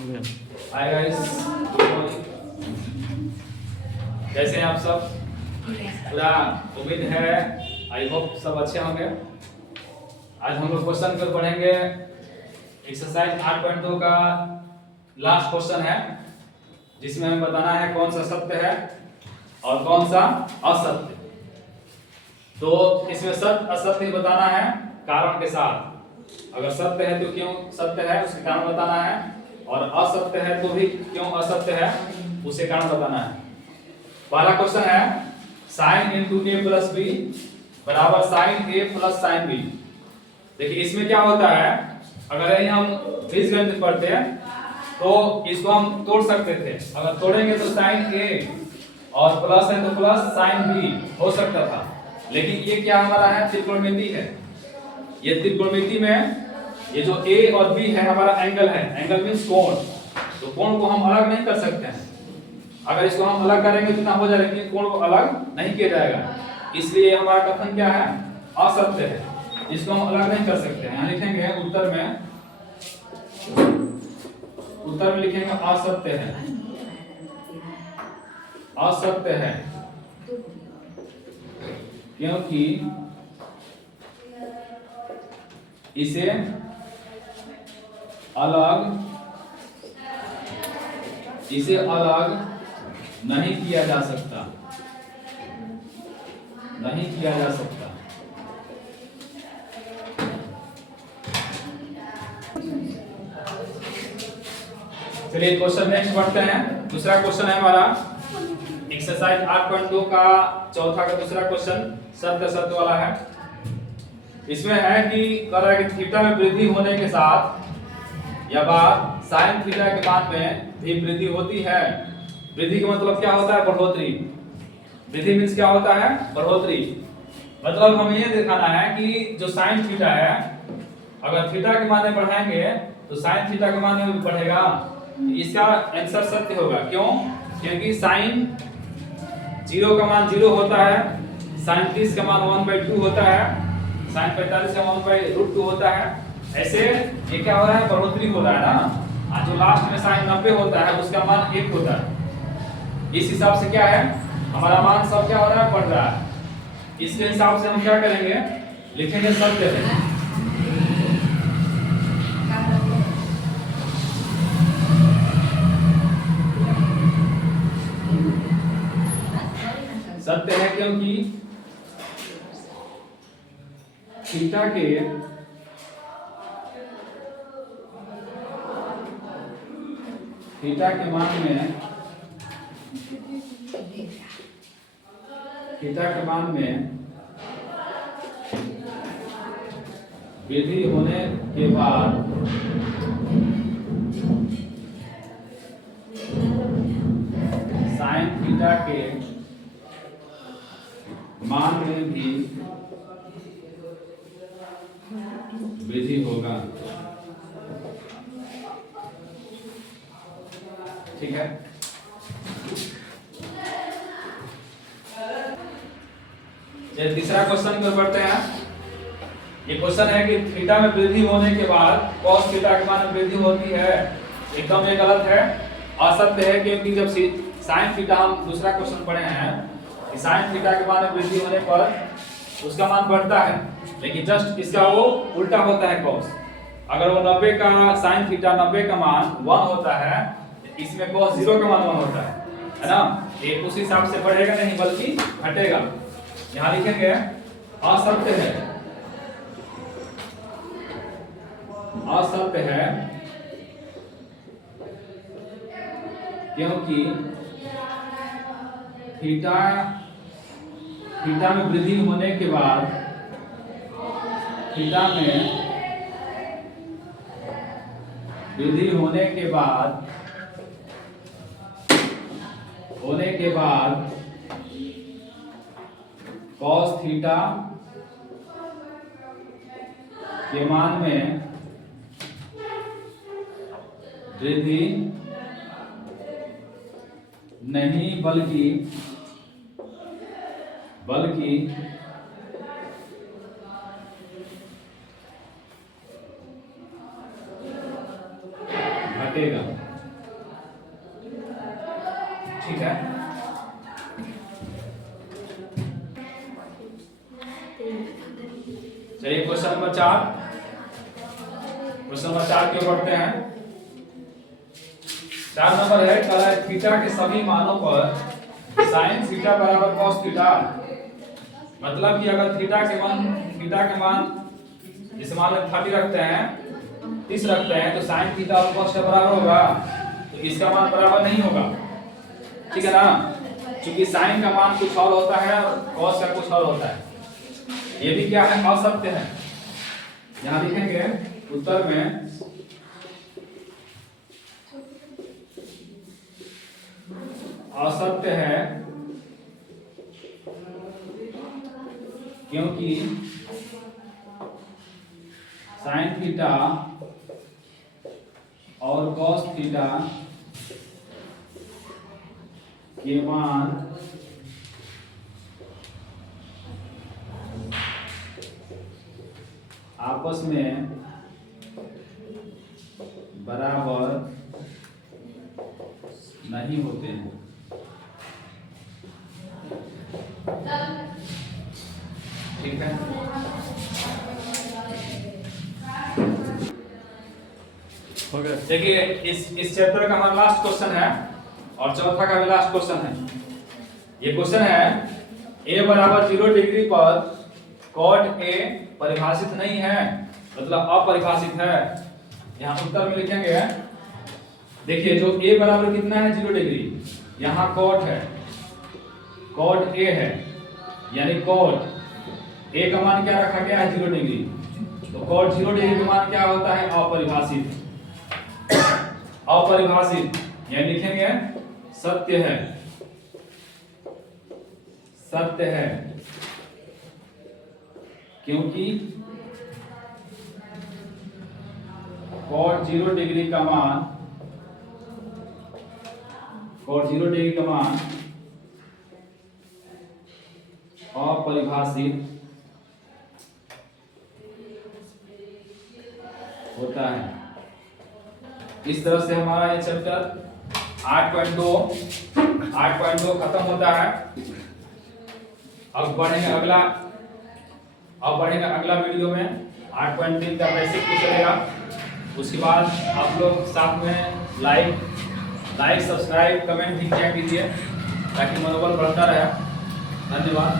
Hi guys, कैसे हैं आप सब? पूरा उम्मीद है, आई होप सब अच्छे होंगे। आज हम लोग क्वेश्चन पर पढ़ेंगे। एक्सरसाइज 8.2 का लास्ट क्वेश्चन है, जिसमें हमें बताना है कौन सा सत्य है और कौन सा असत्य। तो इसमें सत्य असत्य बताना है कारण के साथ। अगर सत्य है तो क्यों सत्य है उसके कारण बताना है, और असत्य है तो भी क्यों असत्य है उसे कारण बताना है। पहला क्वेश्चन है sin इंटू ए प्लस बी बराबर sin ए प्लस sin बी। देखिए इसमें क्या होता है, अगर यही हम बीजगणित पढ़ते हैं तो इसको हम तोड़ सकते थे। अगर तोड़ेंगे तो sin ए और प्लस है तो प्लस sin बी हो सकता था, लेकिन ये क्या हमारा है, त्रिकोणमिति है। ये त्रिकोणमिति में ये जो a और b है हमारा एंगल है। एंगल मींस कोण, तो कोण को हम अलग नहीं कर सकते हैं। अगर इसको हम अलग करेंगे तो ना हो जाएगा, लेकिन कोण को अलग नहीं किया जाएगा। इसलिए हमारा कथन क्या है, असत्य है। इसको हम अलग नहीं कर सकते हैं। यहाँ लिखेंगे उत्तर में लिखेंगे असत्य है। असत्य है क्योंकि इसे अलग नहीं किया जा सकता। नहीं किया जा सकता। चलिए क्वेश्चन नेक्स्ट पढ़ते हैं। दूसरा क्वेश्चन है हमारा एक्सरसाइज 8.2 का चौथा का दूसरा क्वेश्चन सत्य असत्य वाला है। इसमें है कि कह रहा है कि थीटा में वृद्धि होने के साथ या बाद sin थीटा के मान में भी वृद्धि होती है। वृद्धि का मतलब क्या होता है, बढ़ोतरी। वृद्धि मींस क्या होता है, बढ़ोतरी। मतलब हमें ये दिखाना है कि जो sin थीटा है, अगर थीटा के मान में बढ़ाएंगे तो sin थीटा के मान में भी बढ़ेगा। इसका आंसर सत्य होगा। क्यों? क्योंकि sin 0 का मान 0 होता है, sin 30 का मान 1/2 होता है, sin 45 का मान √2 होता है। ऐसे ये क्या हो रहा है, बढ़ोतरी हो रहा है ना। और जो लास्ट में sin 90 होता है उसका मान 1 होता है। इस हिसाब से क्या है, हमारा मान सब क्या हो रहा है, बढ़ रहा है। इसके हिसाब से हम क्या करेंगे, लिखेंगे सत्य है। सत्य है क्योंकि थीटा के मान में वृद्धि होने के बाद sin थीटा के मान में भी वृद्धि होगा। ठीक है। चलिए तीसरा क्वेश्चन पर बढ़ते हैं। ये क्वेश्चन है कि थीटा में वृद्धि होने के बाद cos थीटा के मान में वृद्धि होती है। एकदम ये गलत है, असत्य है। क्योंकि जब sin थीटा, हम दूसरा क्वेश्चन पढ़े हैं कि sin थीटा के मान में वृद्धि होने पर उसका मान बढ़ता है, लेकिन जस्ट इसका वो उल्टा होता है cos। अगर वो 90 का sin थीटा 90 का मान 1 होता है, इसमें cos 0 का मान 1 होता है ना। ये उस हिसाब से बढ़ेगा नहीं बल्कि घटेगा। यहाँ लिखेंगे असत्य है। असत्य है क्योंकि थीटा में वृद्धि होने के बाद थीटा में वृद्धि होने के बाद cos थीटा के मान में वृद्धि नहीं बल्कि घटेगा। है। चलिए क्वेश्चन नंबर 4 की ओर बढ़ते हैं। 4 नंबर है थीटा के सभी मानों पर sin थीटा बराबर cos थीटा। मतलब कि अगर थीटा के मान इस मान में 30 रखते हैं 30 रखते हैं तो sin थीटा और cos के बराबर होगा, तो इसका मान बराबर नहीं होगा, ठीक है ना, क्योंकि sin का मान कुछ और होता है और cos का कुछ और होता है। ये भी क्या है, असत्य है। यहां लिखेंगे उत्तर में असत्य है क्योंकि sin थीटा और cos थीटा के मान आपस में बराबर नहीं होते हैं। ठीक है, देखिए इस चैप्टर का हमारा लास्ट क्वेश्चन है और चौथा का भी लास्ट क्वेश्चन है। ये क्वेश्चन है a बराबर 0 डिग्री पर cot a परिभाषित नहीं है, मतलब अपरिभाषित है। यहाँ उत्तर में लिखेंगे, देखिए जो a बराबर कितना है 0 डिग्री, यहाँ cot है, cot a है, यानी cot a का मान क्या रखा गया है 0 डिग्री, तो cot 0 डिग्री का मान क्या होता है, अपरिभाषित। अपरिभाषित यानी लिखेंगे सत्य है, सत्य है क्योंकि cot 0 डिग्री का मान अपरिभाषित होता है। इस तरह से हमारा ये चैप्टर 8.2 खत्म होता है। अब बढ़ेंगे अगला वीडियो में 8.3 का बेसिक कुछ चलेगा। उसके बाद आप लोग साथ में लाइक सब्सक्राइब कमेंट भी किया कीजिए ताकि मनोबल बढ़ता रहे। धन्यवाद।